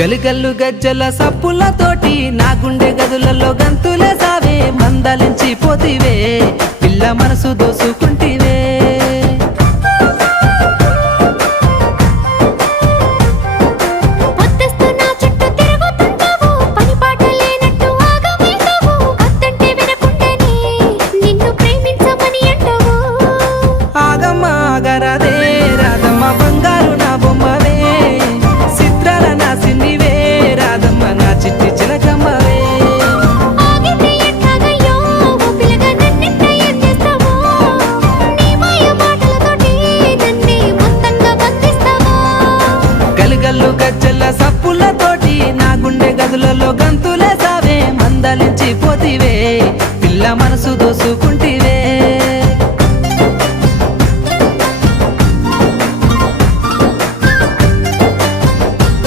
గలిగల్లు గజ్జల సప్పులతోటి నా గుండె గదులలో గంతులే సావే మందలించి పోతివే పిల్ల మనసు దోసుకుంటివే గల్లు గజ్జల సప్పులతోటి నా గుండె గదులలో గంతులే సావే మందలించి పోతివే పిల్ల మనసు దోసుకుంటే